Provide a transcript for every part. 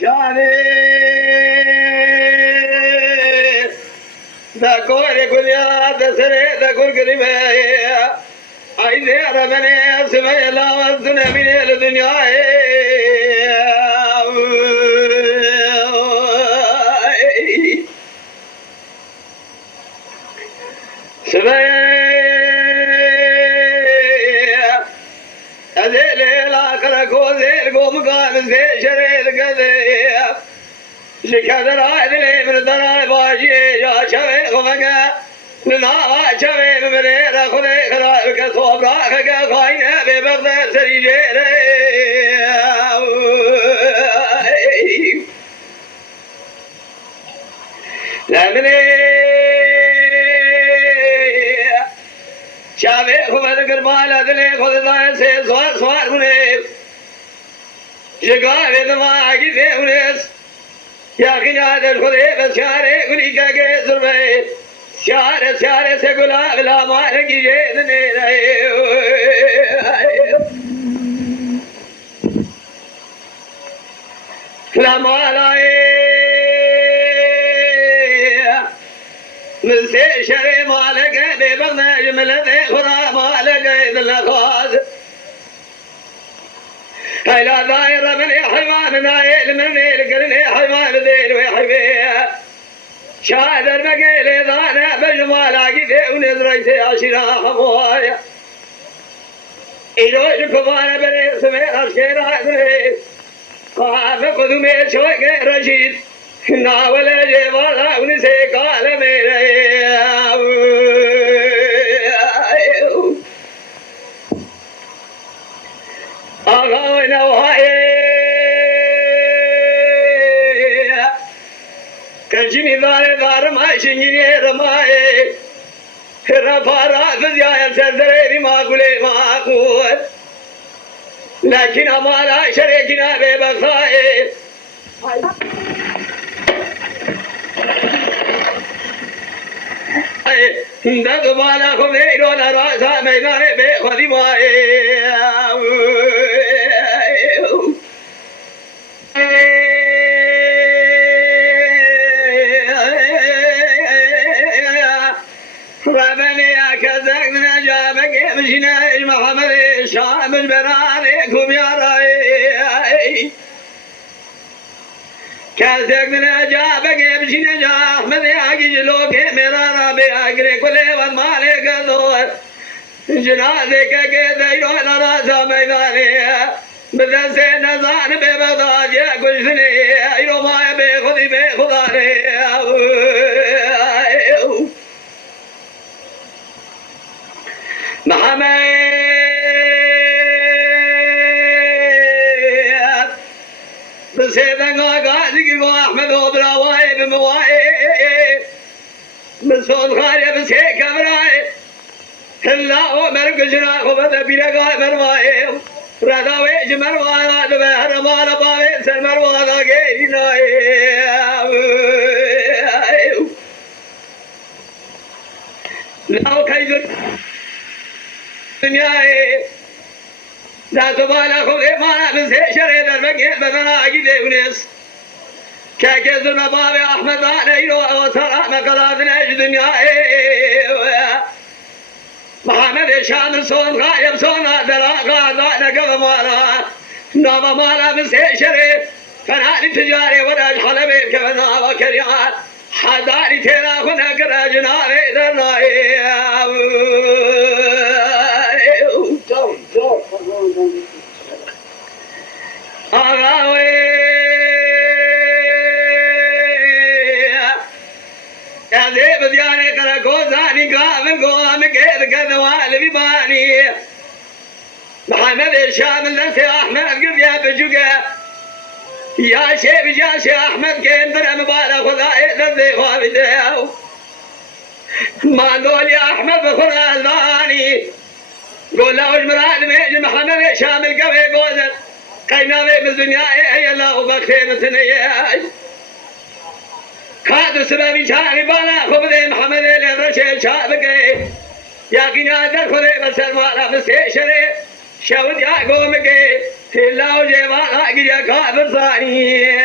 شاني دا كوري كليا دا سري دا كور كريمة عايزي ربني سمي الله والدنيا من الدنيا سمي أزيل لا كركو زيل قوم قام زي شريد كذي شكادر عادلي من دراي باجي يا شبي خمكا ننا شبي بمرير خذي خذاك صبراك خاينة ببغداد سريجيري لمني شبي خمد كرمال أدلي خذ ضاي سي صوار صوار مني شكاوي دماغي في منيس يا خناد الخذي بس شاري كلي كاكي زربي شاري شاري سيقولا بلا ما لقي جيدني لا ما لاي من سي شري ما لقي ببغنا جملة خرا ما لقي ذل خاز هاي لا دايرة من حيوان نايل من القرن حيوان ذيل ويحبي شادر مقيل ضانا بجمال عقيدي ونزريتي عشنا حموايا إلو شكوانا بني سمير الشيرا ذري قام قدومي شوق رشيد ناول جيبالا ونسي قال ميري أغاونا وهاي كنجمي دار ما شنجني رماي رفارا فزيا يسدري ما قولي ما أقول لكن أمالا شريكنا ببخاي دق بالا خمي دولا راسا ميغاني بخذي ماي ربني أكذك من أجابك مشينا محمد الشام البرانيكم يا راي كذك من أجابك مشينا أحمد أجلوك مرارا بأجري كل والمالك الدور جنازك كذا يوم راسا ميداني بدرسي نزان ببغداد يا كشني يوم ما بخذي بخذاني محمد بسيدنا قاعدك أحمد وبراواي بمواي بسون خاري بسيك أمراي هلا عمر كجنا خبز بيرجع مرواي رضاوي جمر وانا دبهر مالا باوي سمر وانا غيرنا لا كيد دنياي ذات بالا خذ ما بنسي شري دربك بدنا أجيب ونس كأجز المباب أحمد علينا وسلام قلادنا دنياي محمد الشام صون غايب صون دلا غادا نقب مالا نام مالا بنسي شري فنادي تجاري وداج حلبي كفنا وكريان حداري تيرا خنا كراجنا ريدنا آغاوي يا ذيب دياني كركو زاني قامن قوام كيد كذوال بباني محمد الشام اللسي أحمد قد يا بجوكا يا شيب جاشي أحمد كيندر مبارك خذائي ذي خوابداو ما نقول يا أحمد بخرا الضاني قول له اجمراد ميج محمد الشام القوي قوزن قينا في الدنيا هي الله بخير مثنياي كادو سبب شاني بالا خبذي محمد الرشيد شابكي يا قناد الخذي بس المعرف السيشري شاود يا قومكي تلا وجبال أجري كافر ثاني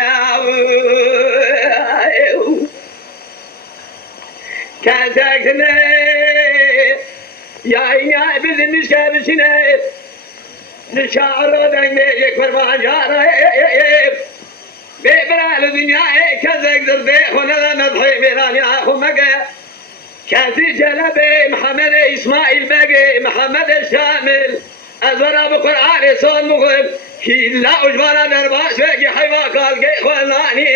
كاسكنا يا بزنش كابشنا نشعر دنيا قربان جارا ببرال الدنيا كذا ذربي هنا نضحي بيراني اخو مقا كاسي جلبي محمد اسماعيل باقي محمد الشامل ازرا بقران صون مغرب لا اجبارا درباس باقي حيوا قال قي خلاني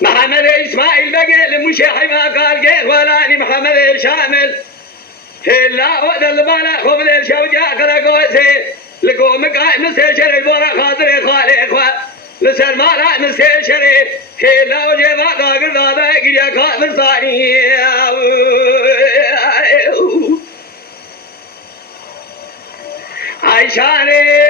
محمد اسماعيل باقي المشي حيوا قال قي خلاني محمد الشامل لا وقت البالا خوف الشوجة كراكوسي لقوم قائم مستشري البورا خاطري خالي اخوة لسر مالا مستشري لا وجبا قاقر دادا قريا كافر ثاني عيشاني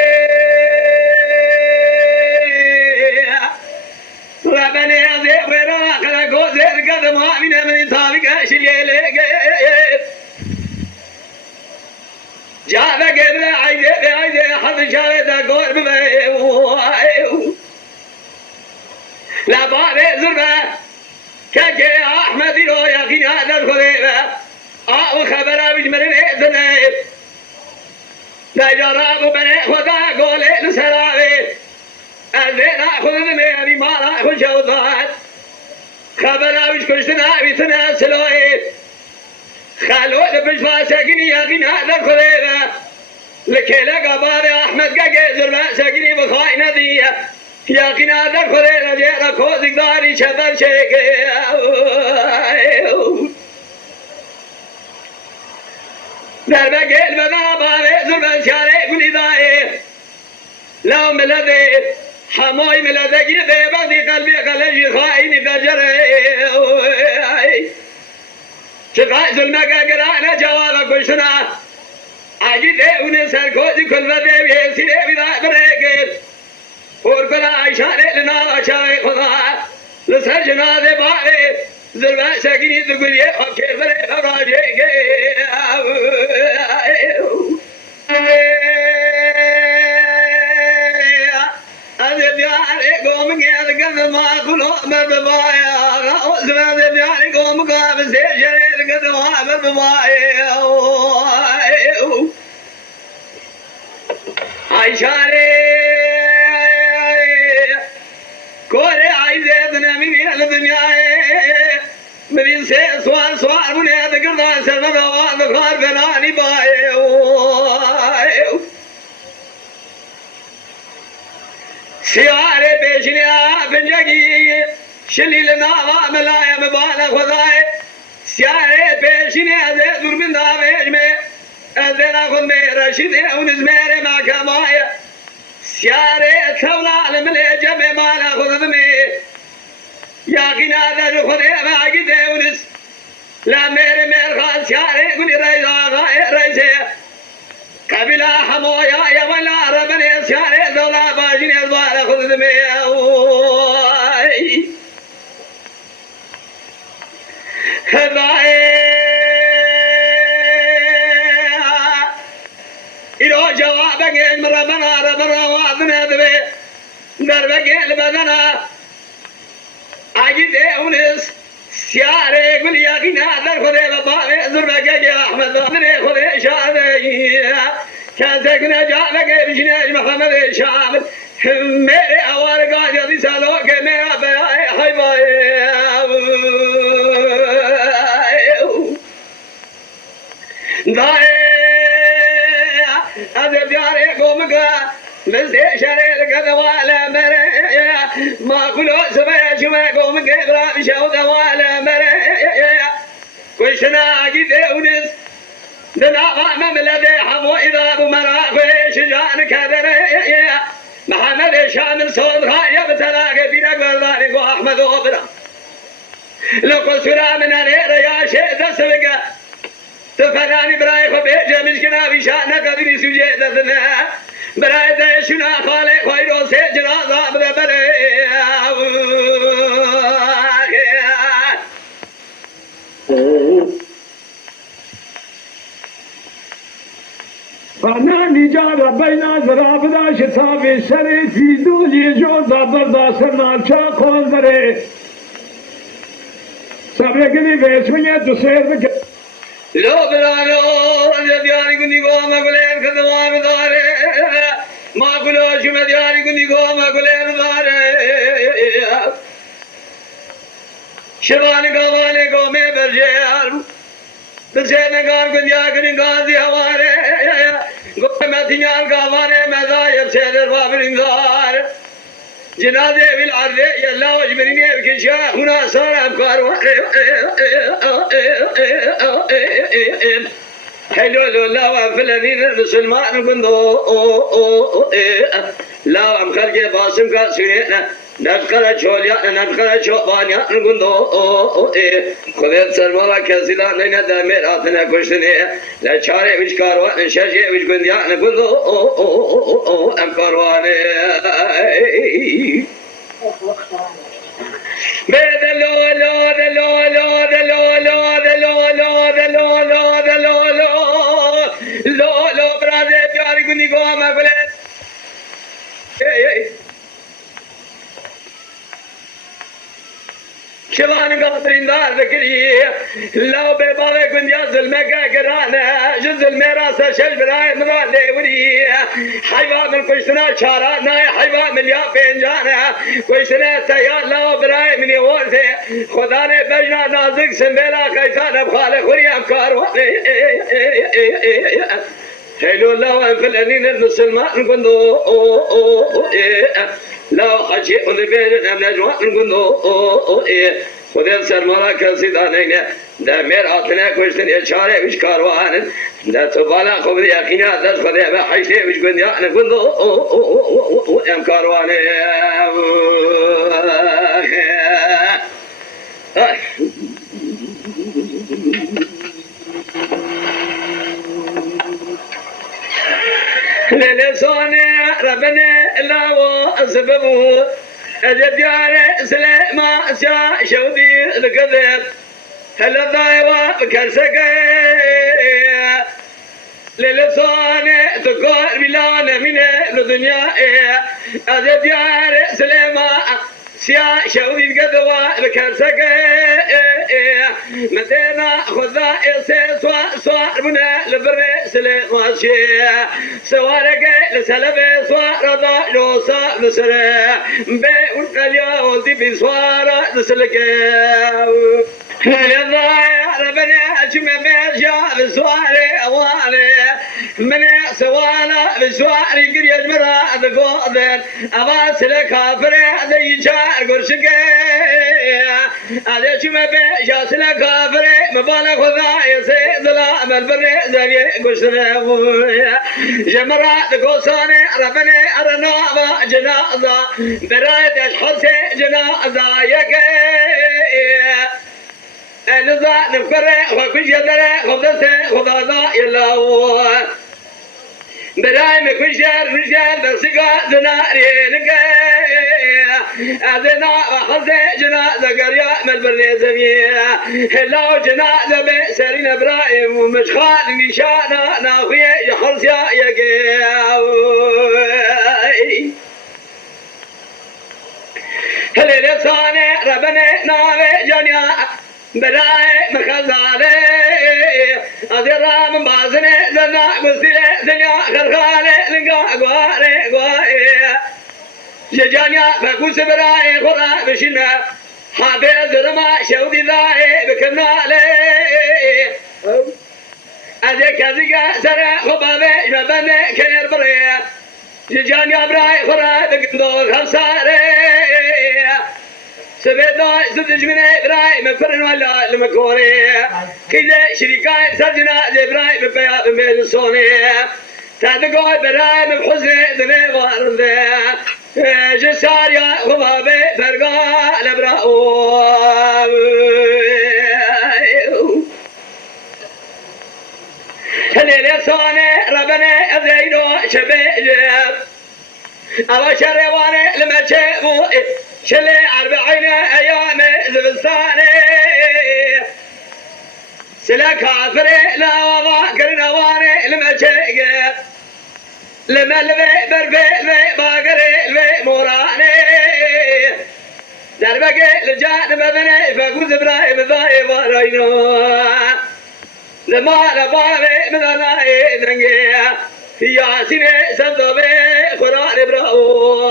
ربني عزيب غيرا كراكوسي القدم آمين من طابق شلي لقيت جاب قبل عيدي حظ شاهد قول بمي لا بابي زربة كجي أحمد لو يقين هذا الخذيبة أو خبر بجمل الإذن لا جراب بني خدا قول لسرابي الزين أخذ بمي ما أخذ شوضات خبر بجكشتنا بيتنا سلوي خلوه بجفا ساقني يقين هذا الخذيبة لكيلا قبار أحمد قاقي زربا ساقني بخاينة دي يقين هذا الخذيبة جيرا كوزك داري شبر شيكي دربا قيل بدا باري زربا شاري كل داي لو ملدي حموي ملدي قيدي بغدي قلبي قلجي خايني قجري شفاء ظلمك قرانا جوابك وشنا عجيد ونسر كوزي كل بدي بيسي بدا بريقل ورقنا عيشاني لنا عشاي خدا لسر جنادي باري ظلمة ساقيني تقول يا حكي بري فراجيك أذب يعني قوم قيد قد ما أخلو ببايا أذب يعني قوم قابل سيشري قد ما ببايا عيشاني كوري عايزتنا من الدنيا من سوار سوار من هذا قرضان سلمة دوار بخار بناني بايا سيارة بيشنيا بنجاقي شلي لنا ملايا مبالا خذاي سيارة بيشنيا زي دور من دابيج مي أذنا خذ مي رشيدي ونزميري ما كمايا سيارة ثولا لملي جمي مالا خذ مي ياقنا ذا خذي ما قدي ونس لا ميري مير سيارة قولي ريزي قبل حمويا يا ولا ربني سيارة ذولا باجني الضوال خذ دمي خذاي إلو جوابك ربنا وعدنا دمي دربك البدنا عجيد أونس سيارة قل يا غنا در خذي بابا زربك يا أحمد در خذي شادي كازكنا جابك بجناج محمد الشامل मेरे आवार का जल्दी सालों के मेरा बयाए हाय बाए दाए अदे प्यारे गोमका मिलते शरीर का दवाला मेरे माँ कुलो समय शुमे गोमके बरा विशाल दवाला मेरे कुछ ना आगे दे उन्हें दना ما ملده حمو إذا بمراقش جان كذره محمد شامل صوت خايا بتلاقي بينك والله أحمد وبرا لو سرا من أنا يا شيء تسلقة تفراني براي خبيجة مشكنا في شأنك ذي سجيدة ذنا براي ذا شنا خالي خيرو سجرا ضاب ذا براي أنا نجار بين ذراب ذا شتاب سري في دولي جوزا بردا سرنا شاقون دري سابقني بيسمية تسير بك لو بلانو دياري كني قوم أقولين كذوام داري ما قلوش مدياري كني قوم أقولين داري شبان قواني قومي برجيار تسير نقار كنيا كني قاضي هواري قوم متنيان قواني مذايب سيدر بابرين دار جنازة بالعرض يلا وجبرني بكشاف هنا صار أبكار حلو لا وفلانين المسلمان كنو لا أم خلق باسم كاسرين نذكر شوليا نذكر شوبانيا كنو خذت سلمى كسلان لنا دمر أثناء كشتني لا شارع وش كاروان شاشة وش كنديا كنو أم كاروان بدلو لو دلو لو دلو لو دلو لو دلو لو دلو لو لو برادر प्यारी कुनी को मैं बोले شبان قاطرين دار ذكري لو ببابي كنت يزل مكا قرانا جزل ميراسة شج براي مضالي وري حيوان من كشتنا شارانا حيوان من يابين جانا كشتنا سيان لو براي من يوانسي خداني بجنا نازق سنبيلا خيسان بخالي خوري أمكار واني حلو لو انفلانين المسلمان كنو لو حجي ونبيل نجوان كنو خودم سرمالا کسی دانه ده مر آتنه کشتن یه چاره وش کاروان ده تو بالا خوب یقینا دست خدا به حشته وش گندیا نکندو ام کاروانه للسان ربنا لا سببه أجدار سلام شا شودي الكذب هل الضايوة كرسكة للسان تقار بلان من الدنيا أجدار سلام شا شودي الكذب الكرسكة مدينة خذا صار منا لبرة سلام شيء سوارك لسلبة صار ضا جوسا لسرة بورقليا ولدي بسوارة لسلك يا ضايع ربنا أجمع مرجع بسوارة أوانة من سوانا بسوارة قرية المرا ذقودن أبا سلك كافرة ذي جار قرشك هذا شو ما بيجا سلك كافرة مبالغ خذا يسيد لا ملبرة زي قرشنا جمرات قوسانة ربنا أرنا جنازة براية الحرس جنازة يكي نزا نفكره وكل شدره خبزته خبزا يلاو براي مكل شهر برسقا زناري نكا أذنا وحزة جنازة قرية ملبرني زمية هلاو جنازة بسرين إبراهيم ومشخال نشانا ناخية يحرس يا يقاو هلي لساني ربنا ناوي جانيا براي مخزالي أذرا من بازني زنا قصيلة زنيا خرخالي لنقا قواري قواري جانيا فكوس براي خورا بشنا حافظ رما شودي ذاي بكنالي أذي كذيك سرع خبابي مبني كير بري جانيا براي خورا بكندور خمساري سبيدا زدج من إبراهيم مفرن ولا المكوري كذا شريكاي سجنا إبراهيم بيا بين الصوني تدقوا إبراهيم بحزن ذنب وارض جسار يا خبابي فرقا الإبراهيم هلي صاني ربنا أذينو شبيب أبا شرواني لما شافوا شلي 40 أيام زبستاني سلا كافر لا وذاكر نواني المشيقة لما البي بربي باقري البي موراني دربك لجان بذني فقوز برايم ذاي ورينو لما لبابي مذناي درنجي ياسين سندوبي قرآن براو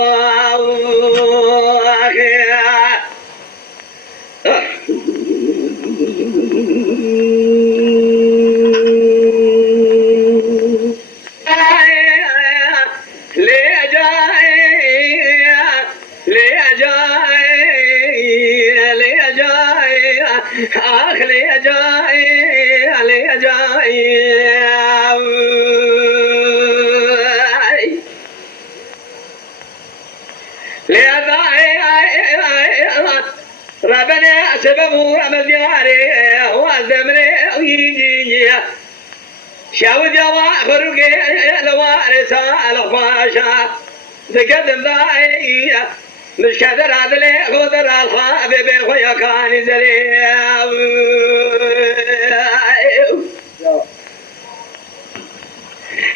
ربنا سببه رمز ياري هو الزمن ويجي شاو جوا خرقي لوارث الخفاشا تقدم ذاي مش قادر عدلي خضر الحبيب خويا كان زريع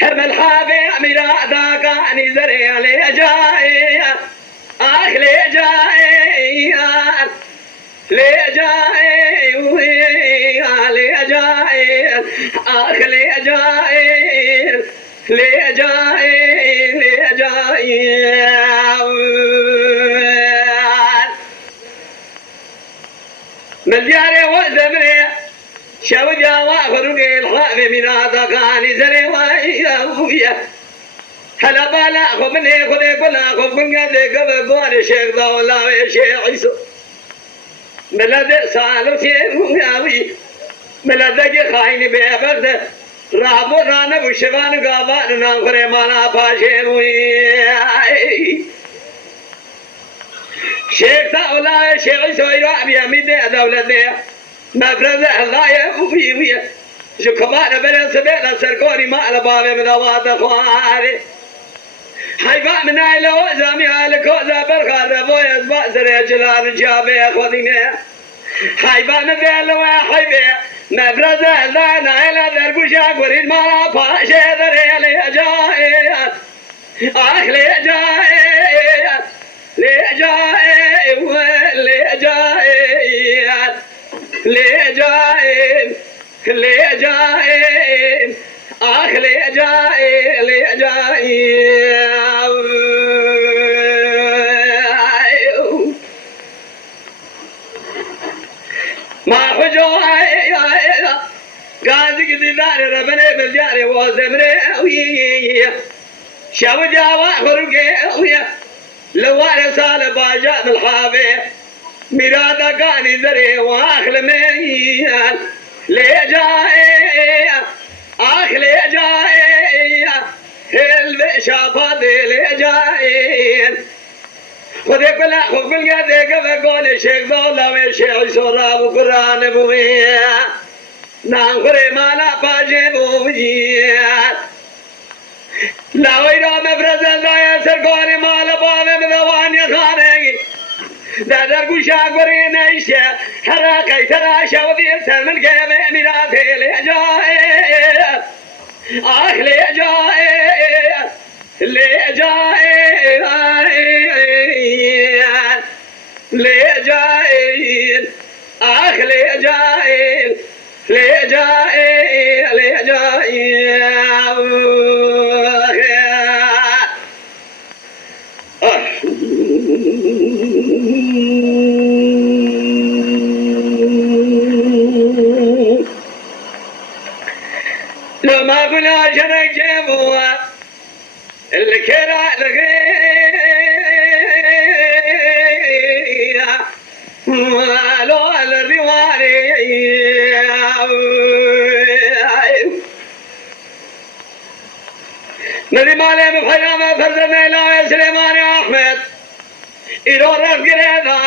هم الحبيب ميرادا كان زريع لي جاي لي جاي لي جاي لي جاي لي جاي لي جاي لي جاي ملياري وزمري شو جوا خرقي الحبيب من هذا كان زري ويا هلا بالا خبني خذي كلا خبن قدك بقول شيخ دولا وشيخ عيسو ملذ سالو شيخ ياوي ملذ خاين بيبرد رابو رانا بشوان غابان نانخري مالا باشي شيخ دولا شيخ عيسو يرابي اميدي دولتي مفرز الله يوفي شو كمان بلن سبيل سركوني ما لبابي مدوات اخواري حيبا من عيلو زامي هالكوزا برخار ربو يزبا سري جلال جابي اخوذيني حيبا من ذيلو حيبي مفرز الله نايلا دربوشا قريد مالا فاشي ذري لي جائي لي جائي لي جائي لي جائي لي جائي لي جائي لي جائي لي جائي ما حجوا قاعد قدار ربنا بالجاري وزمري شاو جاوا خرقي لوار سال باجا الحابي ميرادا كان زري واخل ميان لي جاي لي جاي البشافات لي جاي خذي كلا خذ بالقدك بقول شيخ دولا وشيخ سراب قران بويا نانخري مالا باجي بويا لا ويرا مفرز لا يسرقوني مالا بابي مذواني خارجي دادر قوشا قرين ايشا حراكي تراشا وذير سلمن كيبي ميراتي لي جاي لي جاي لي جاي لي جاي لي جاي لي جاي لي جاي لو ما قلنا شرك جيبوها الكرا لغير لو الرواري ندي مالي بحيامة فرزنا إلى سليمان أحمد إلو رف قريبا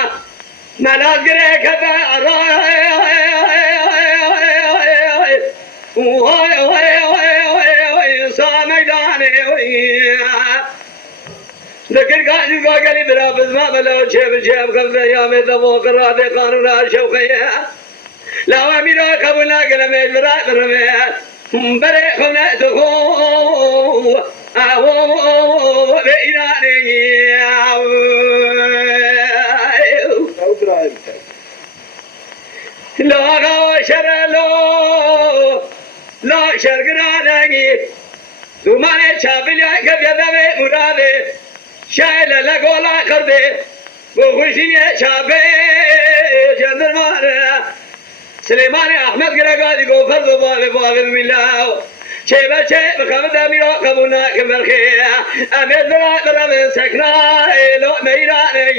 ملاذ قريبا ذكر قاعد قاعد برا بزما بلو شيب شيب قبل يوم دمو قرادة قانون شوقية لا أميرا كبنا كلمة برا برا برا خنا تخو أو بيراني لا غوا شر لا شرقنا زمانه چابلیا که بیادمه مراده شایل لگولا کرده بخوشینی چابه جندرمانه سلیمان احمد گرگادی گفر دو باب میلاو چه بچه بخمد امیرا قبونا کمرخی امید برم سکنا ایلو میرانه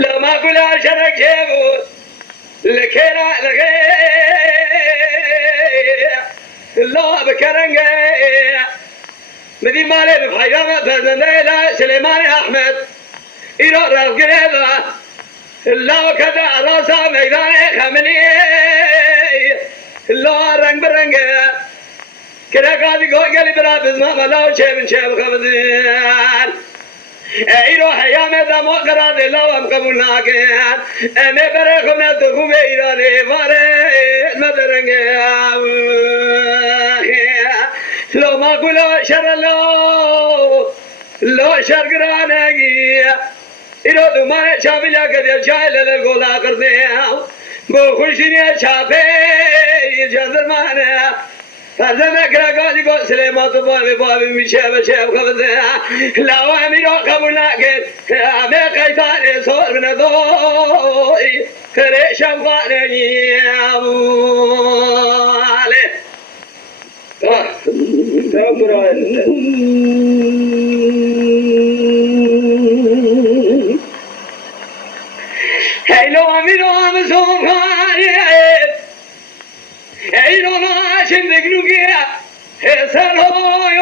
لما كل شرك جيبوت لكيلا لغي الله بكرنجي مدي مالي بحيرامة بزنيلة سليمان أحمد إلو رفقريبا الله كذا راسا ميداني خمني الله رنگ برنجي كده قادي قولي برا بزما ملاو شيب شيب خمدين ایرو حیام دمو قرار لو هم قبول نکن امی بره خم ندخو به ایرانه واره مدرنگه لو ما کلا شر لو شر گرانگی ایرو دومانه چابیلا کدیل چای لل گولا کرده بو خوشینی چاپه جندرمانه فردم کرگالی کو سلیمان تو باب میشه بشه خبره لاو امیرو قبول نکرد همه قیدان سر ندای کرشم قانونی آله هیلو امیرو هم سومخانه ای رو ناشم بگنو گیا سر های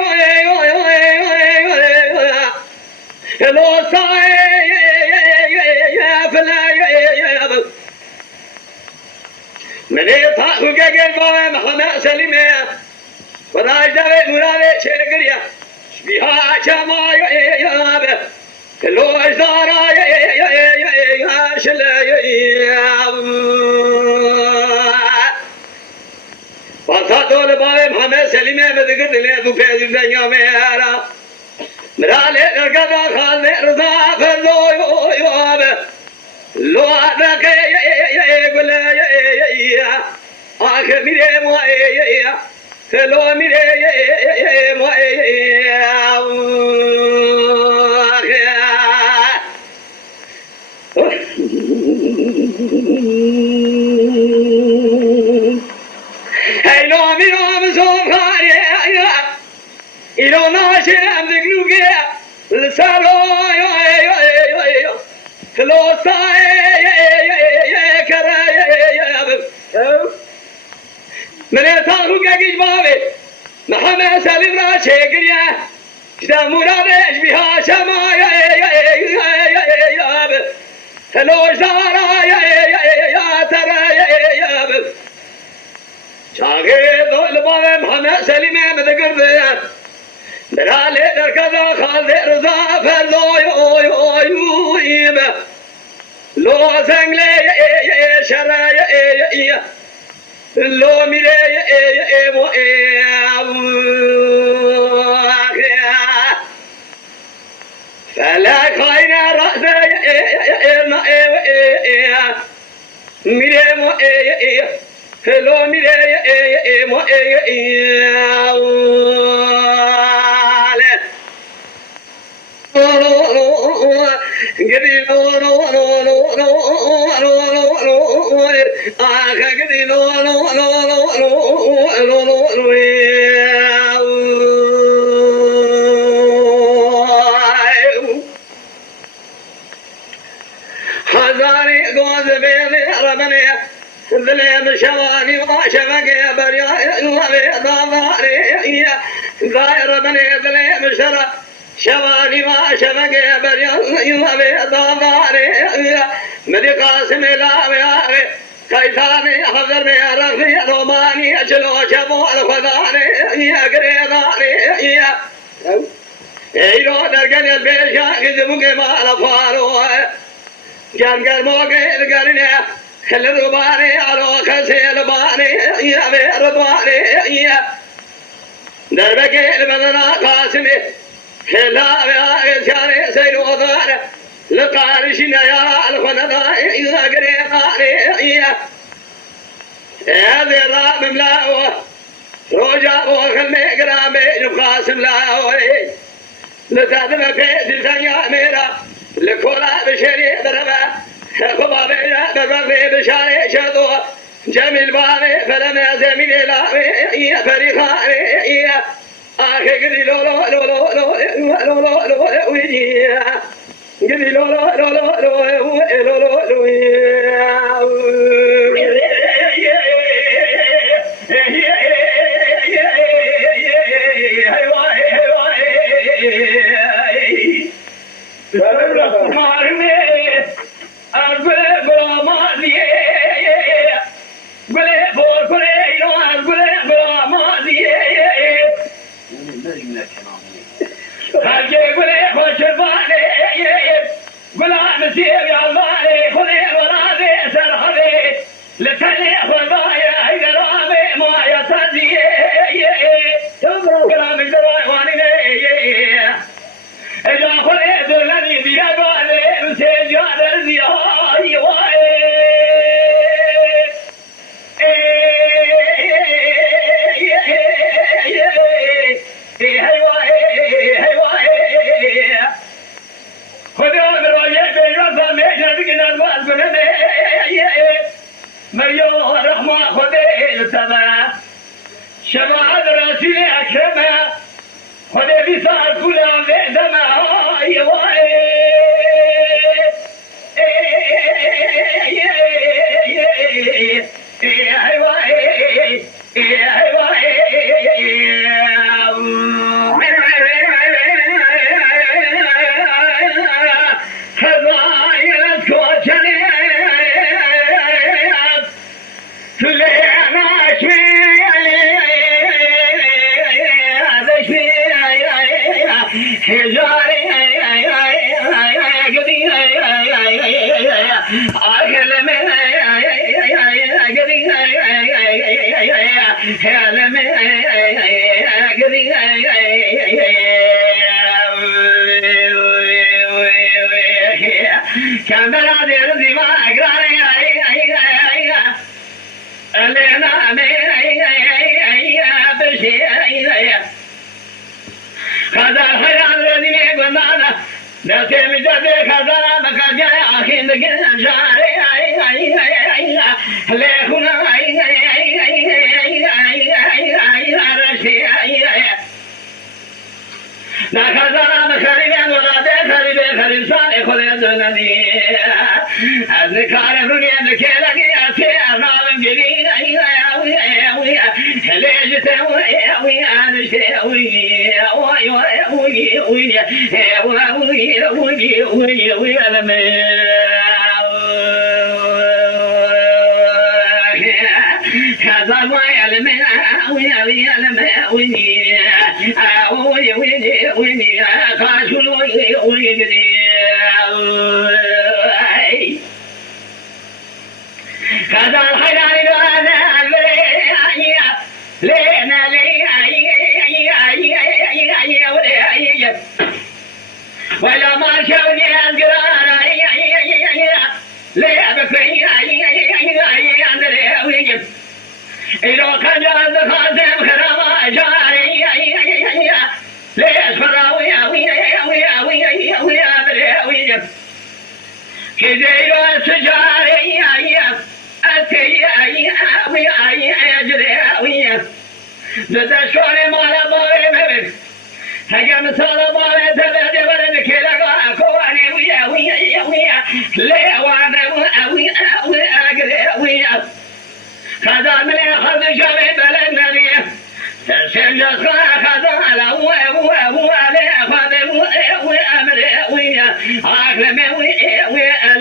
هلو سای فلا منی تاخو که گرگاه محمد سلیمه خداش دوید مراده چه گریا شبیها چما هلو اشدارا شلا واسا دول باب محمد سلیمه مدگر دلی تو پیز دنیا میارا مراله درگدا خال رضا فردو یواب لو آدکه گله آخر میره موی فلو میره موی هیلو میرم زمانی ایران ناشم دگلوگه لسالوی خلاصای کرای من تاخو گیج بابی محمد سلیم را چگریه جدا مرادش بیها شمای خلاص دارای ترای شاگرد دول باب محمد سلیمه مدگرده براله در کذا خالد رضا فردوی لو زنگله شرای لو میره فلا خاين رأسه میره هلو میره هزاري قوز بيضي ربني ذليم شواني وشبكي بريا وبي ضاري غير بني ذليم شرا شواني وشبكي بريا وبي ضاري مدي قاسم لا قيثاني حضر بيرغني روماني أجلو شبو الخذاني يا قريضاني يا إيلو درقني البيشا كذبك ما لفارو كان قرموكي القرني الرباني على خسي الباني يا بيرضواني يا دربك البدنا قاسمي لا يا شاني سيلو ضار لقارشنا يا الخندا يا قريضاني يا ذرا مملاوه روجا وخلني قرامي نبقاسم لاوي لتعلم في سنيا ميرا لكولا بشري ضربا خبا بينا بربي بشاري شدو جميل بابي فلم يزمين لامي يا فريخاني يا آخي قدي لو لو لو لو لو لو لو لو ويجي قدي لو لو لو لو لو لو لو لو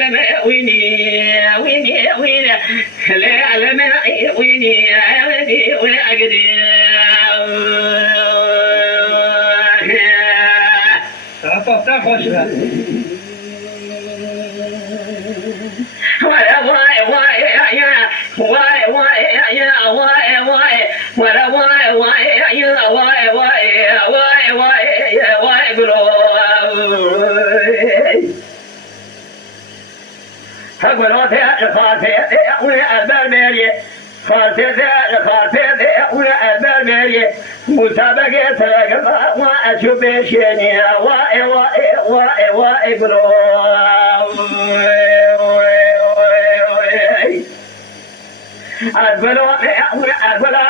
علم ويني ويني ويني لا علم ويني ويني ويني مسابقة وأشوف شيني واي واي واي واي بلو أقبلوا أقبلوا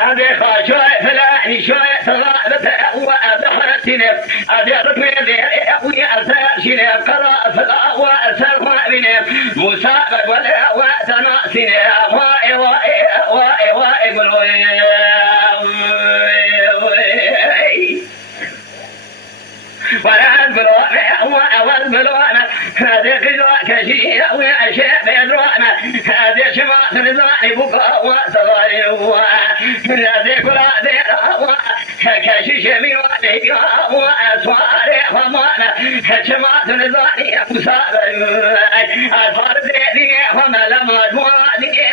أبي خاشوي فلاني شوي صغابة وأبحرتني أبي ركني أبي أرسلشني قراء فلا وأرسل بني مسابق ولا وتناسني واي واي واي واي قلوي ولا والبلوانة هذه قدوة كشيء وأشياء بيدروانة هذه شماس نزاني بقى وصغاري هذه كلا ديرا كشي شمي وعليك وأسواري ومانا شماس نزاني مصابي أفار ديني وما لما جواني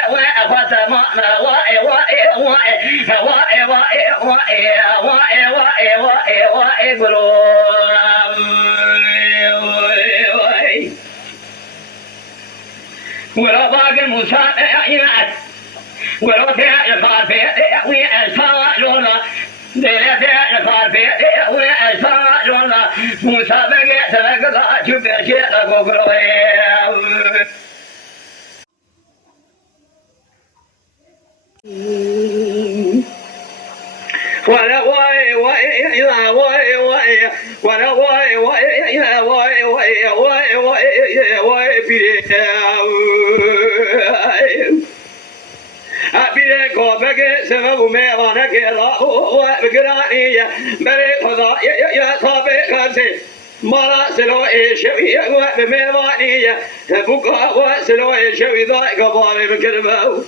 وفتمانا واي واي واي واي واي واي واي واي واي واي قلوب ولو باق المساعدات ولو فيها خافية وأسفالونا دينا فيها خافية وأسفالونا مسابقة سبقة شوف شيء ولا واي واي يا واي واي ولا واي واي يا واي واي واي واي واي بيري أبيك وبقى سبب ما وانا كذا وبقراني بري خدا يا صابي خمسة مرا سلو إيشوي وبميواني بقى وسلو إيشوي ذاك قبالي بكرباو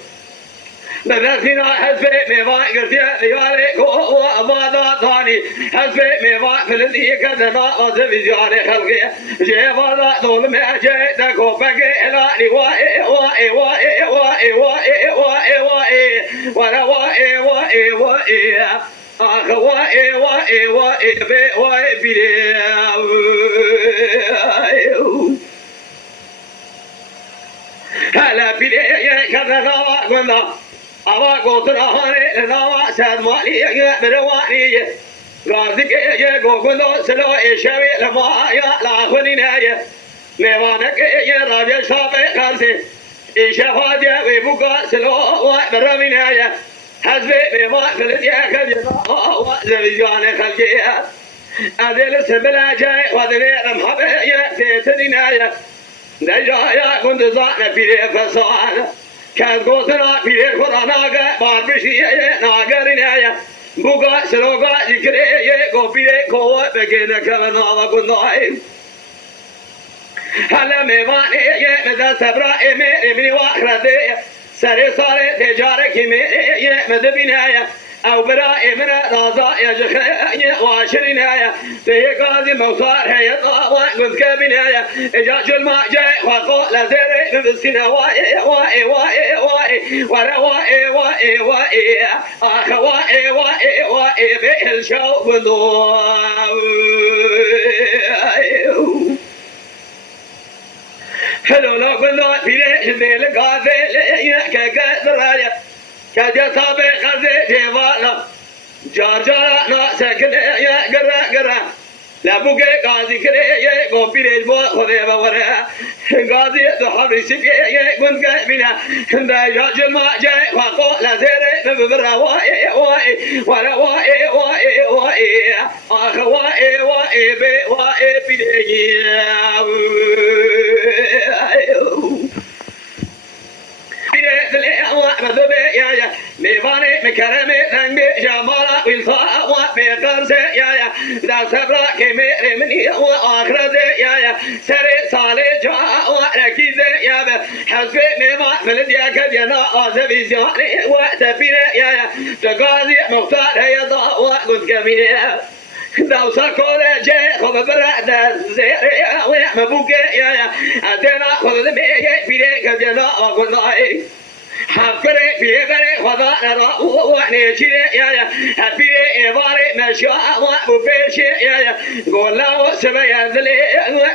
بذاتنا حسبي ميوان قرتي ليالي وما ثاني حسبي ميوان في الذي كذا وزبي زياري خلقي جيبا دول ما جيتك وبقي لاني واي واي واي واي واي واي واي ولا واي واي واي آخ واي واي واي بي واي بي هلا بي كذا نوا أبا قطر هاني نوا ساد مالي برواني غازك يا قوقلو سلو إيشوي لما يا لا خلينا ميوانك يا راجل صابي خالسي إيشافا جا ويبوكا سلو برمينا يا حسبي ميوان خلد يا خلد وزبيجان خلقي أدل سبلا جاي ودري رمحبي يا تيتنينا يا دجايا كنت زعنا في فصانا كان قوتنا في القرآن باربشي ناقرنا بوكا سلوكا ذكري كوبي كوا بكينا كمان وكناي هلا ميواني مدى سبرا إمي واخرتي سري صاري تجارة كمي مدى بنايا أو برا إمنا رازا يجخي واشرنا في قاضي موصار هي طاوة قد كبنايا إجاج الماء جاي وقو لزيري بسنا واي واي واي واي ورا واي واي واي آخ واي واي واي بالشو بندو هلو لو كنا في ليل قاضي كذرايا كذا صابي خزي جوالا جارجارا ناسكن يا قرا قرا لا بوكي قاضي كري يا قومي ليل بو خذي بورا قاضي ذهب سكي يا كنت بنا دا جاج ما جاي وقو لا زيري ببرا واي واي ولا واي واي واي اخ واي واي بي واي بيدي ميواني مكرمي ثنبي جمالا والفاء بقرز يا دا صبرا كمير مني وآخرز يا سري صالي جاء وركيز يا حسب مما فلد يا كبينا آزبي زياني وتفير يا تقاضي مختار هيا ضاء وقد كمير داو ساكول جاي خذ براد زير يا مبوك يا أدينا خذ دمي بيري كبينا أقول ضاي حفري في بري خذا نرى وعني شيء يا بيري إباري مشاء وبيش يا قول لا سبيا ذلي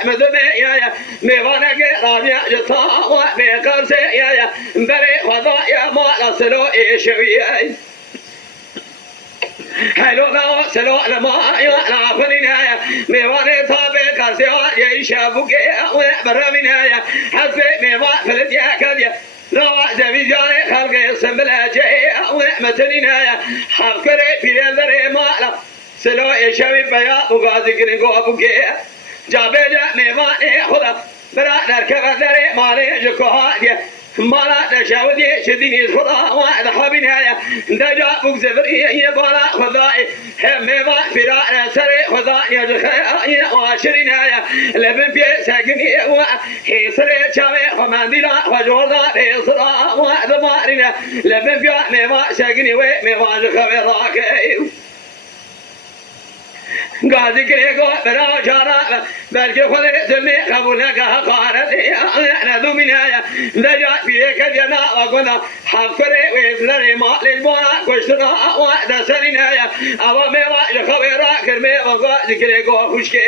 مذبي يا ميوانا رامي جتا وبيقرس يا بري خذا يا ما لسلو إيشوي هلو ذا سلو لما يلا فنينا ميواني طابي كارسيا يشافوك وبرمينا حسب ميوان فلديا كديا لا زبي جاري خلقي سنبلا جاي ومتنينا حفكري في الدري مالا سلو يشافي بيا وغازي كنقو أبوكي جابي جا ميواني خلا برا نركب الدري مالي جكوها مالا تشاودي شديني خدا واحد حبينها دجا بوك زفري يبالا خداي هم ما فرا سري خداي يا واشرينها لبن في ساكني وهي سري شامي ومنديلا وجودا بيصرا واحد مارينا لبن في ما ساكني وما خبراك قاضي كريكو برا جارا بلكي خذ سمي قبولك قارتي أنا دومينايا دجا بيك جنا وقنا حفري ويزلري ما للبونا كشتنا وعد سرينايا أبا ميوا يخبرا كرمي وقاضي كريكو خشكي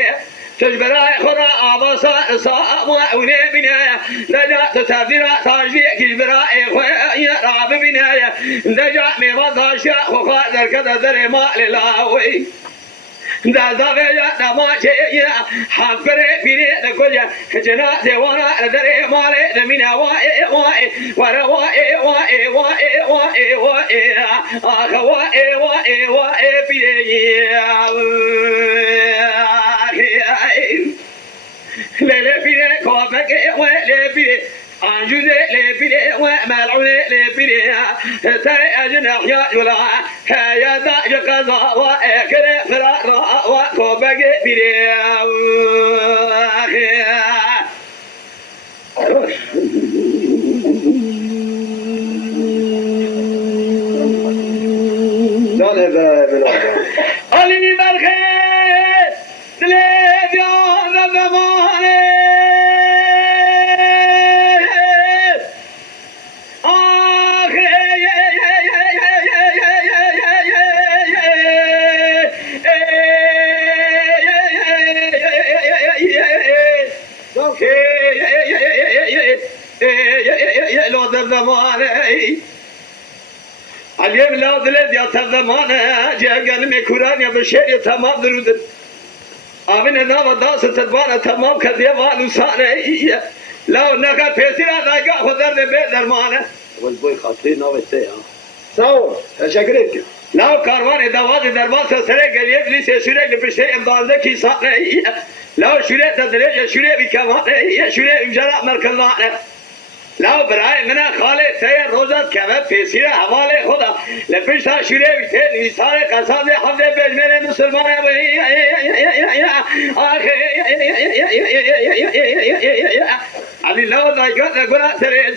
تجبراي خرا أبا صا وعوني بنايا دجا تتابيرا تاجي كجبراي خويا راب بنايا دجا ميوا داشا وخاطر كذا ذري ما للاوي دازا فيا نماشي يا حفري بيني نقوليا جنا زوانا دري مالي نمينا واي واي ورا واي واي واي واي واي آخ واي واي واي بيني ليلة بيني كوفك ويلي بيني أنجز لبيني وملعون لبيني ترى أجنح يا يلا هيا ذا يقظة وأكل فرار وكوبك بيني علي بالخير تلفزيون زماني لو زماني اليوم لا دلد يا زماني جاء مكوران يا بشير تمام درود آمين نام داس تدبان تمام كذي والو ساني لو نكا فيسيرا دايقا خدر دي درمانه والبوي خاطرين نوستي سو تشكرك لو كاروان دواد دربان سره گلیه لیسه شوره لپشته امدازده کی سانه لو شوره تدریج شوره بیکمانه شوره امجرا مرکزانه لو برای من خاله سیر روزت کمه پیسیره حواله خدا لپشتا شوره بیته نیسان قصاد حفظه بجمه مسلمانه آخه علی لو دایگات نگونا سره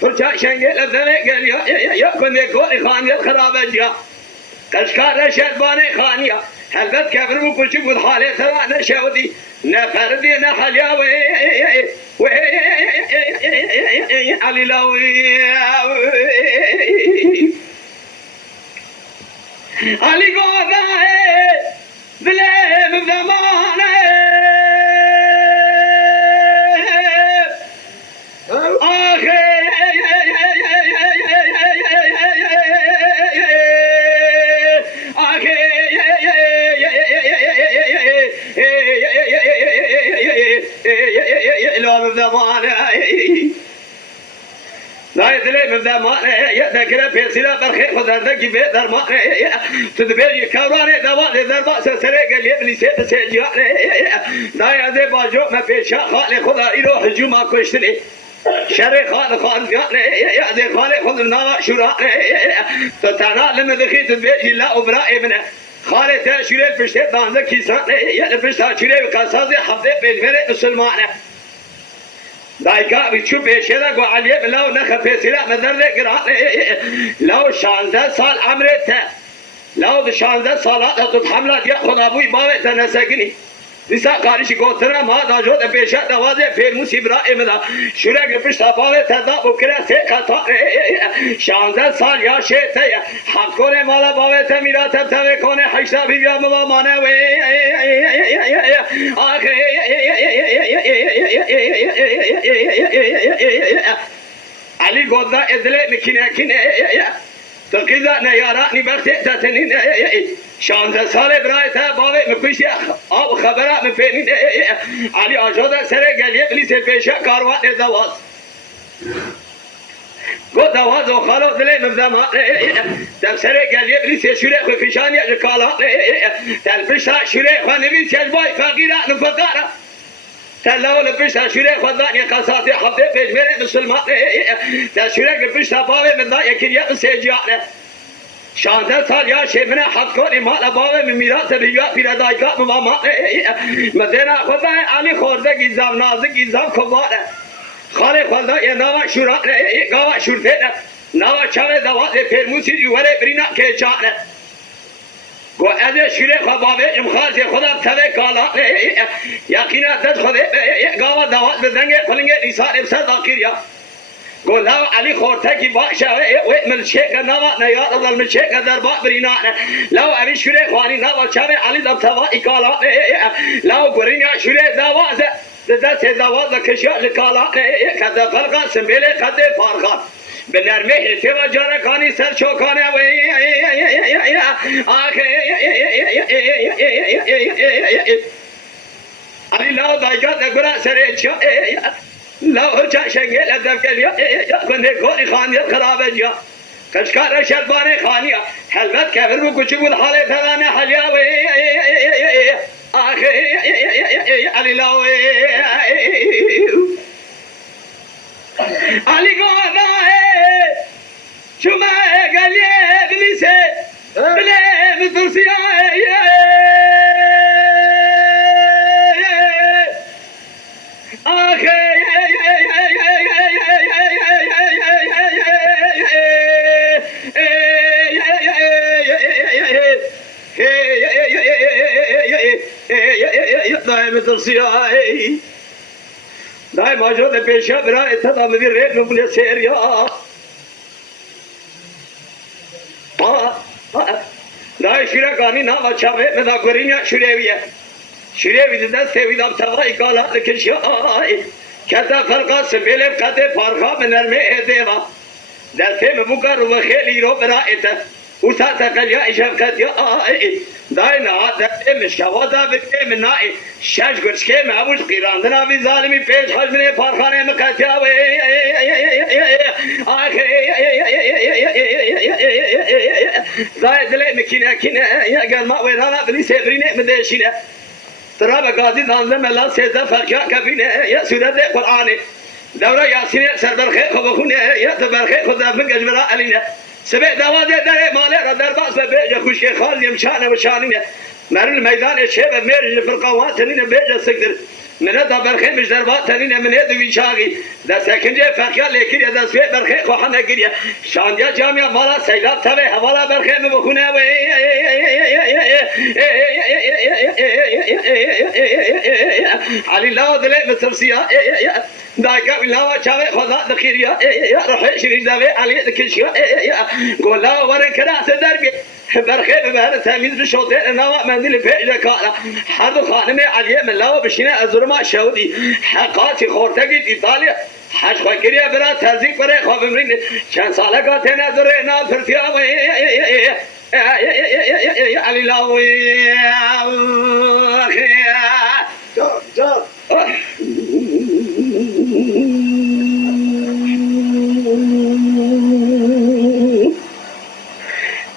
فرچا شنگه لبنه گل یا کنده کوری خانیت خرابه جا کشکار رشدبانه خانیه هلبت کبر و کچی بود حاله سرا نشودی نفردی نحلیا و علی لاوی علی گوزه دلم زمانه آخه لو بزمانه لا يدلي بزمانه يذكر بيسيرا برخي خدرتك بدرمانه تدبير كورانه دوان دربا سسره قال يبلي سيد سيجانه لا يدي باجو ما بيشا خالي خدا يرو هجوما كشتني شر خال يا ذي خال خذ النار شرا تتعالى لما دخيت البيت لا أبراء ابنه خالته شوره پشته دانده کیسان یه پشته شوره قصاص هفته پیشمره مسلمانه دایکا بیچو پیشه دا گو علیه بلاو نخفه سیلا مدرده گرانه لو 16 سال عمرته لو 16 سالات تو حملات یا خدا بوی باوی تنسگنی دیسا کارشی گوتنا ما داجود پیشه دوازه فرموس ابراهیم دا شوره گپشتا باوی تدا بکره سه قطع 16 سال یا شیطه حق کنه مالا باوی تمیرا تب تبه کنه حشتا بی بیا مبامانه وی آخه علی گودا ادله مکینه کینه تقیزا نیارانی بخشی تتنین 16 سال برای تا باوی مکوشی آب خبره مفینین علی آجاده سره گلیه بلیس پیشه کاروان دواز گو دواز و خالو دلی مبزمان دم سره گلیه بلیس شوره خوی فشانی جکالا تلپشتا شوره خواه نویس یجبای فقیره نفقاره تلاو لپشتا شوره خدای قصاص حفظ پیشمر مسلمان تا شوره لپشتا باوی من دا یکیه سجیانه 16 سال یا شیمنه حق کنی مال باوی من میراث بیگا پیردایکا ماما مزینا خدای علی خورده گیزام نازک گیزام کباره خاله خدای نوا شورانه گاوا شورته نوا چاوه دوات فرموسی جوره برینا که چانه گو از شیره خوابه امخاص خدا تبه کالا یقینا دست خود گاوا دوات بزنگ خلنگ نیسان ابسر داکریا گو لاو علی خورته کی باشه و ملچه نوا نیاد از ملچه در با برینا لاو علی شیره خوانی نوا چاوه علی دم توا کالا لاو گورینیا شیره دوازه دست دوازه کشیا لکالا کذا فرقا سنبله کذا فارقا به نرمه هیته و جارکانی سر چوکانه و علی لاو دایگا دگرا سر چا لاو چا شنگل ادب کلیا کنده کوری خانیت خرابه جا کشکار شربانه خانیا حلبت کفر بو کچی بود حاله تغانه حلیا و علی لاو علی گونا شما گلیه بلیسه بله بترسیه آخه دائم بترسیه دائم آجود پیشه برای تدام بیر ریب نمونه سیریا دائم شیره کانی نام اچھاوه مدا گرینیا شیره ویده دست ویده ابتغای کالا لکشی کتا فرقا سبیل قد فارخا من نرمه دیوا دسته مبوکا رو خیلی رو برایت اوسا تقلیا شفقت یا دای نا دسته مشوادا بکه من نای شش گرشکه معبوش قیراندنا بی ظالمی پیش حجمه فارخانه مقتیا دای دلی مکینه کینه اگر ما ویرانا بلی سیبرینه مدشینه ترى بقاضي نازل ملا سيدا فرقا كبينه يا سورة القرآن دورة ياسين سربرخي خبخونه يا تبرخي خدا من جبرا علينا سبع دوازه در ماله در باس بيجا خوش خال يمشانه وشانينه مرن الميدان الشيب مير فرقوات تنين بيجا سقدر من هذا برخي مش دربات تنين من هذا ويشاغي ده سكنجه فرقا لكن يا دسوي برخي خوحنا قريه شانديا جامعه مالا سيلاب تبع حوالا برخي مبخونه علی لاو دل مترسیا دایگا لاو چاوه خدا دخیریا روح شریف داوی علی دکشیا گولا ورن کراس دربی برخه ببهر تمیز بشوته نوا مندل پیش کارا حد خانم علی ملاو بشینه از رما شودی حقاتی خورتگی ایتالیا حج خواهی برا تزیق برای خواب امرین چند ساله که تنظره نا پرتیا علی لاوی جان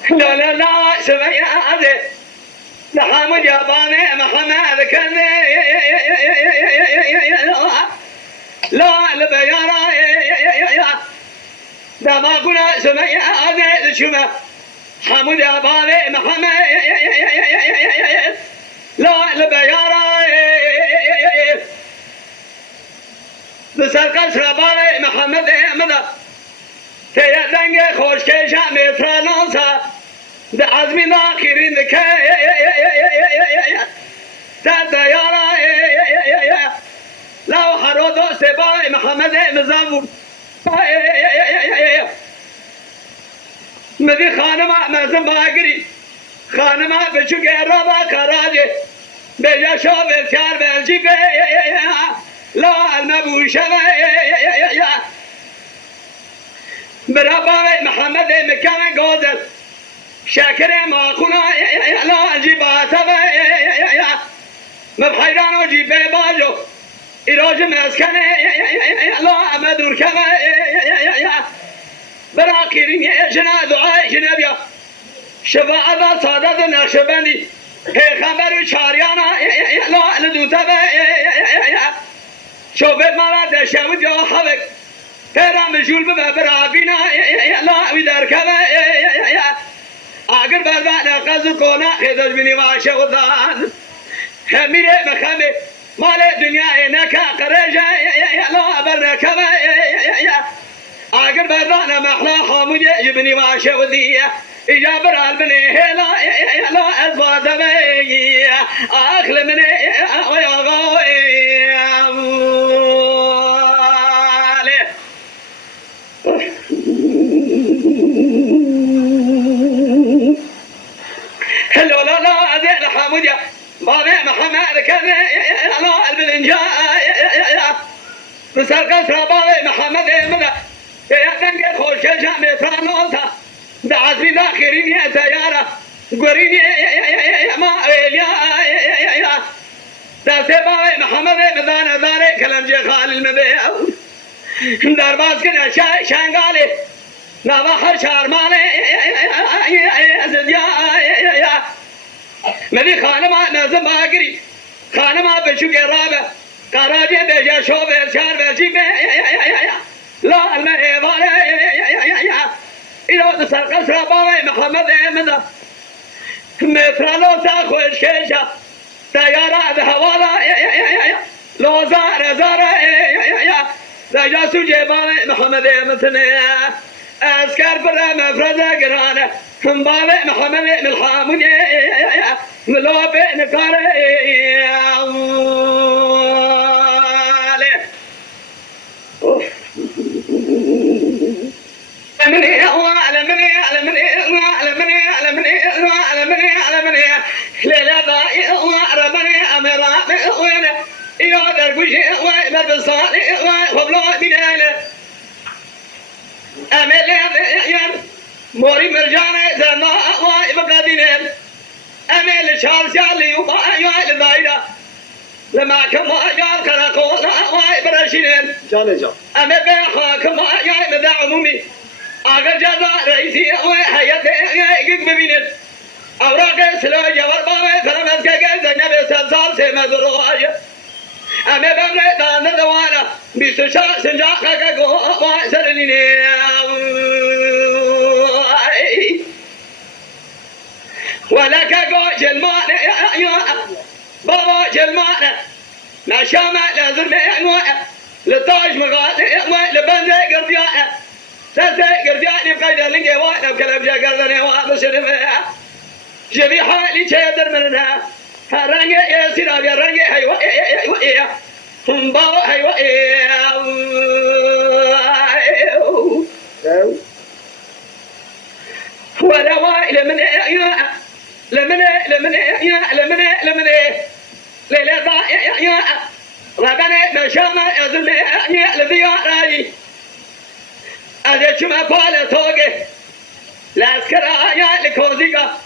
لا لا لا سمعي محمد يا باني محمد كذا لا لبيارا دا ما قلنا سمعي هذا شما حمود يا بابي محمد لا البيارة بسر قصر بابي محمد مدى تيا دنگ خوش کشا میترانوسا ده عزمی ناخرین دکه ده دیارا لو حرو دوست بابي محمد مزمون مدی خانما مزم باگری خانما بچو گرابا کراجه بیا شو بسیار بلجی به لا المبوشه برا بابي محمد مكان قوزل شاكر ما كنا لا جيباته مبحيران وجيب باجو إراج مسكن لا مدور كما برا كيرين جنا دعاء جنبيا شفاعة سادة نقشبندي خبر شاريانا لا لدوتا شوفت مالا دشمت يا حبك ترى مجول ببرا بينا لا ويدار كما اگر بردان قصد کونا خدش بني واشا وذان خميره مخمي مال الدنيا انك قرجا لا برنا كما اگر بردان محلا حمود يبني واشا وذي اجابر البني لا لا ازواج بي اخل من ويا غاوي هلو لا لا زين حمود يا بابي محمد كذا لا البلنجا مسار قصر بابي محمد مدى يا دنگ خوش جامع فرانوسا دعزمي داخرين يا سيارة قرين ما يا دست بابي محمد مدان داري كلام جي خال المبيع درباز كنا شانقالي نابا هر شارمانه يا مدي خانما نظم اگری خانما بچو گرابه قراجه بجا شو برشار برشی لا المهيوانه إلى سر قصر بابي محمد مدى مثل سا خوش كيشا سيارة بهوالا لو زار دجاسو جبابي محمد مدى اسكر برا مفرزة قرانة بابي محمد ملحامون ملوبي نكارة موري مرجانة زنا واي بقدينين أمل شال شالي واي لدايرة لما كم واي كراكولا واي برشينين جان جان أمل بيخا كم واي مدى عمومي أغر جزا رئيسي واي حياتي يجيك ببينين أوراق سلو جوار باوي فرمز كاكل زنب سلسال سيمز رواج أمل بمري دان دوانا بيسو شاق سنجاق كاكو واي سرنينين ولك قو جلمان يا بابا جلمان نشامة لازم لطاش مغادي لبنزي قربيان سلسي قربيان بقيد اللنقي وانا بكلم جا قردني وانا سلم جبي حالي تيدر منها هرنجي يا سيراب يا رنجي هيوا بابا هيوا ولا وايل من لمن ليلة ضايع يا ربنا مشامة يزل يا لذياري أجت ما قال توجه لا سكرا يا لكوزيكا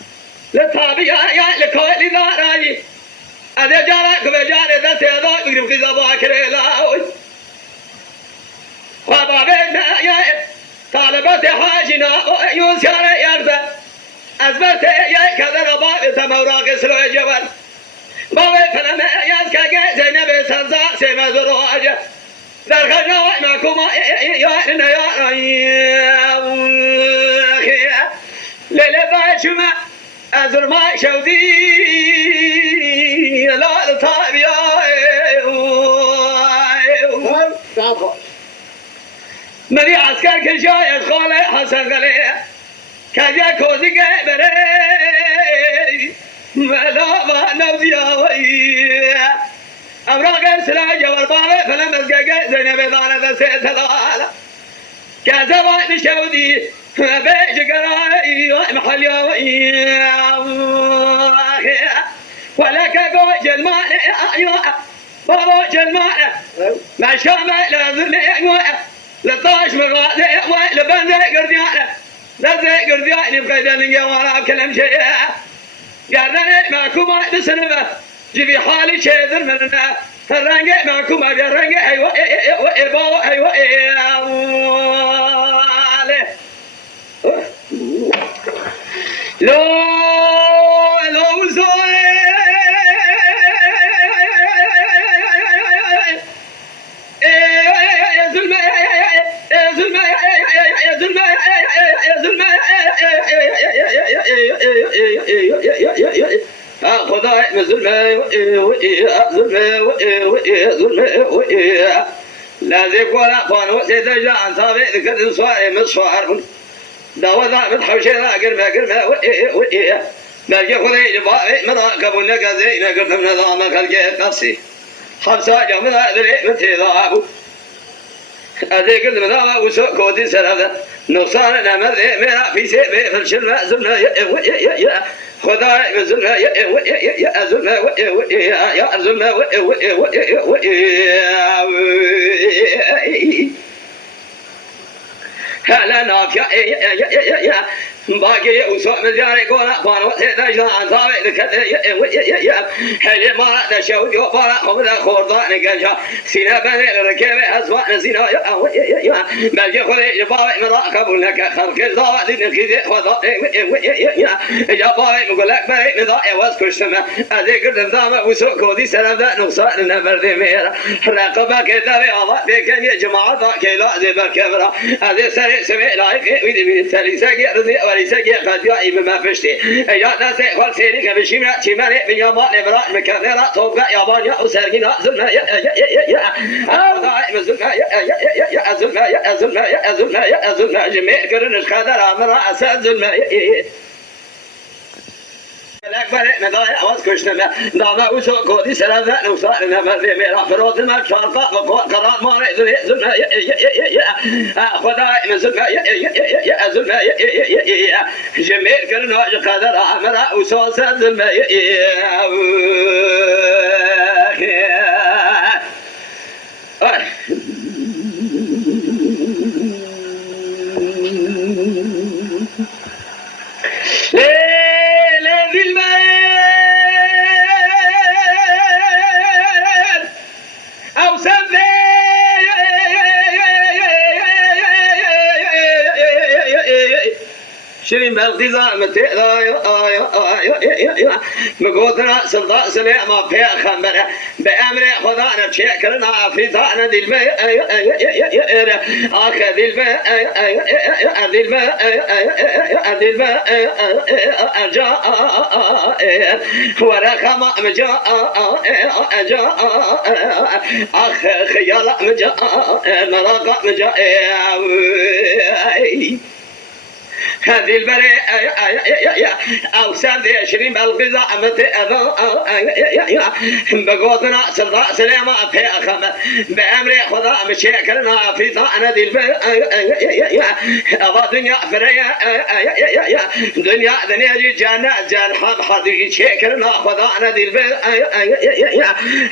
لطابيا يا لكولي داري أجت جارك بجاري ده سيدا يقرب كذا باكر لاوي وبابنا يا طالبات حاجنا يوسر يرزق أثبت يا كذا باب تموراق سلو جبل باب فلما يسكك زينب سنزا سما زروج درخنا معكم يا ليلة باشمة أزر ما شودي لا طاب يا تعال مدي عسكر كل شاي خالي حسن غلي كاجا كوزي قبري ملا ما نوزي وي أمراق سلاجة والبابة فلم أزقاق زينب ضانة سيد هلالا كذا واي مشودي بيش قراي محل يوي ولا كاقو جلمان بابا جلمان ما شامل لازم لطاش مغادي لبنزي قرديانه لزي قردياني بقيدن وانا كلام شيء قردني معكم بسنبه جيبي حالي شيذر مننا الرنقة معكم ابي الرنقة ايوه ايوه ايوه لو زوي يا زلمة يا زلمة يا زلمة يا زلمة خداي من زلمة زلمة لا ذيك ولا قان وسيد جان صابي ذكر صاري مصفار دوا ذا متحوشي لا قرمة بلقي خذي جبائي مراكب النقزي نقرن من نظامك الجيب نفسي خمسة جملة ذري متضاعب أذيك المذاع وسوق كودي سلفة نصان نمر ميرا في سيبي في الشلة زلنا يا خداي زلنا يا زلنا يا زلنا هلا نافيا يا باقي وسوق مزياري قولا قانو سيدجنا عن صابي ذكر يا حلي ما نشوف يوفر خمدا خوردان قنشا سينا بني الركبة أسواق سينا يا بلجي خذي جبابي مراقب لك خلق الزواء لنخذي خذا يا جبابي مقول لك بني مضاء واسكش سما أذكر دمدام وسوق كودي سلام ذا نقصان نمر ذي ميرا راقبك ذا الله بكن يا جماعة ذا كيلا ذي بالكبرى هذه سري سمي لايك ويدي من سري ساقي رزي وليساقي قد يائي بما فشتي يا ناس خال سيري كبشيمة شمالي من يمان إبراء مكانرا توقع يابان يا أسرقنا زلنا يا زلنا يا زلنا يا زلنا يا زلنا يا زلنا جميع كرنش قادر أمرا أسد زلنا الأكبر مضايا واسكشنا دعنا وسوق كودي سلامة نوصلنا مرضي ميرا فروض ما شرطة قرار ما رأي زلنا خداي من زلنا يا زلنا جميع كرنا قدر أمرا وسوق زلنا شرين بالغذاء متى مقوتنا سلطان سليع ما فيها خمرة بأمر خذانا بشكرنا في ثانا ذي الماء أخذ الماء ذي الماء ذي الماء جاء ورقم جاء أخ خيال جاء مراقب جاء هذه البريء أو سادة 20 بالغذاء متى بقوتنا سلطان سلامة في أخمة بأمر خدا مشاكلنا في ثانا ذي البريء أبا دنيا فريا دنيا جانا جان حام حدي شاكلنا خدانا ذي البريء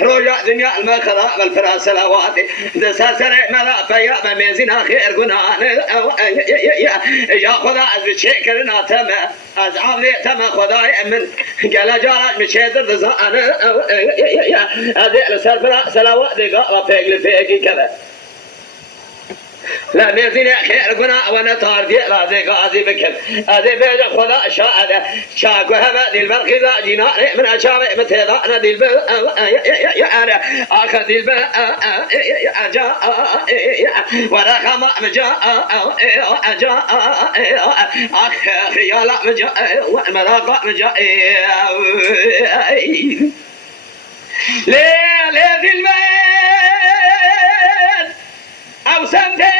رجع دنيا المخرا والفراس الأواتي دساسر ملا فيا مميزنا خير قنانا يا خدا بشكرنا تما أزعم تما خداي من قال جارج مشيدر زانا هذه السرفرا سلاوات دقا وفيق لفيق كذا لا ميزين خير قنا وانا طاردي رازي غازي بكم هذه بيج خدا شاهد شاكو هذا البرق ذا جنا من اشار متى انا دي يا انا اخذ جاء ولا خما جاء جاء اخ يا لا مجاء ومراقه مجاء ليه في البيت او سمتي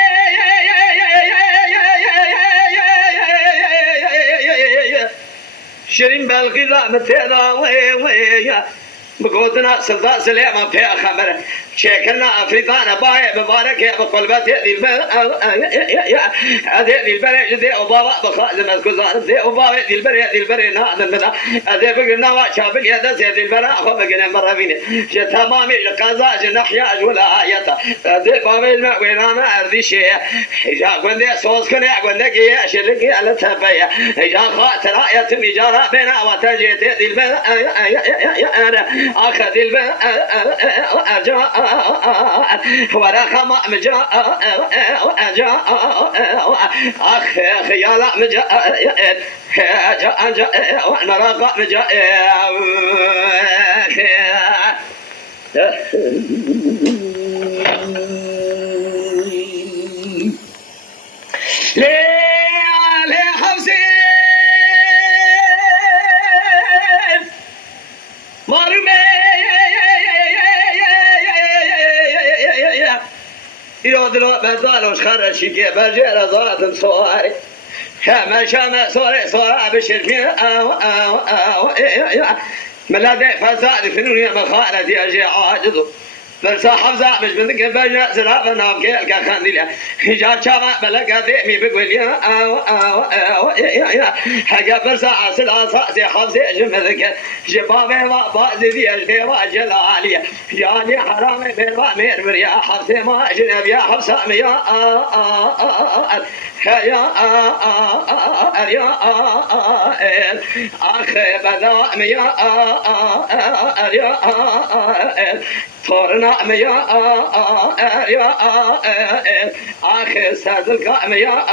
شرين بالغذاء متنا ويا بقودنا سلطان سليمان في خبر شكلنا افريقانا باي مبارك يا بقلبات ذي هذه البري ذي وبابا بخاز مسكوزان ذي وبابا ذي البري نادنا هذه بقنا وشاب يدا ذي البرا هو بقنا مرابين تمامي القزاج نحياج ولا آية ذي بابا المأوين ما أرضي شيء إذا كنت صوص كنا كنت كي أشلك على تبايا إذا خاطر آية مجارة بنا وتجيت ذي البرا أنا أخذ البرا أرجع ولا خما مجاء جاء أخ يا لا مجاء جاء المراقة مجاء ليه حوسين مرمي يودلو بدالوش خرشي كي برجع زاد صواري كما شام صوري صورا بشرفي ملادي فساد فنوني مخالة يجي عاجزو فرسا حفظة مش من ذكر بجا زرابة نابكي الكاخانديلة جار شاما بلقا ذيمي بقول يا حقا فرسا عسل عصاسي حفظي جم ذكر جبابي وبازي ذي اجدي واجل عالية جاني حرامي بيروا مير يا حفظي ما جنب يا حفصة يا أخي بذا يا صورنا يا أخي سادل يا